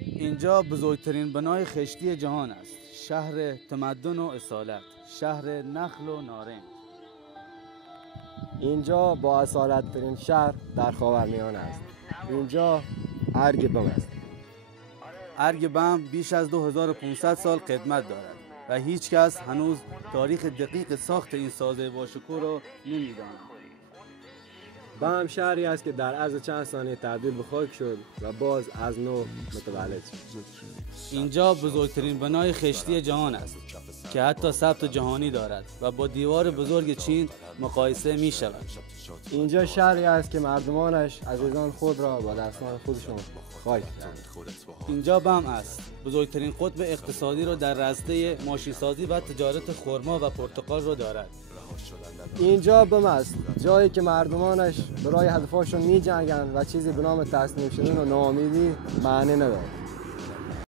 اینجا بزرگترین بنای خشتی جهان است. شهر تمدن و اصالت، شهر نخل و نارنج. اینجا با اصالت ترین شهر در خاورمیانه است. اینجا ارگ بم است. ارگ بم بیش از 2500 سال قدمت دارد و هیچ کس هنوز تاریخ دقیق ساخت این سازه واشکوه را نمی‌داند. بم شهری است که در عرض چند ثانیه تبدیل به خاک شد و باز از نو متولد شد. اینجا بزرگترین بنای خشتی جهان است که حتی ثبت جهانی دارد و با دیوار بزرگ چین مقایسه می شود. اینجا شهری است که مردمانش عزیزان خود را با دستان خودشون خاک کردند. اینجا بم است. بزرگترین قطب اقتصادی را در رشته ماشینسازی و تجارت خرما و پرتقال را دارد. اینجا بم است، جایی که مردمانش برای هدفشون می جنگند و چیزی به نام تسلیم شدن و ناامیدی معنی ندارد.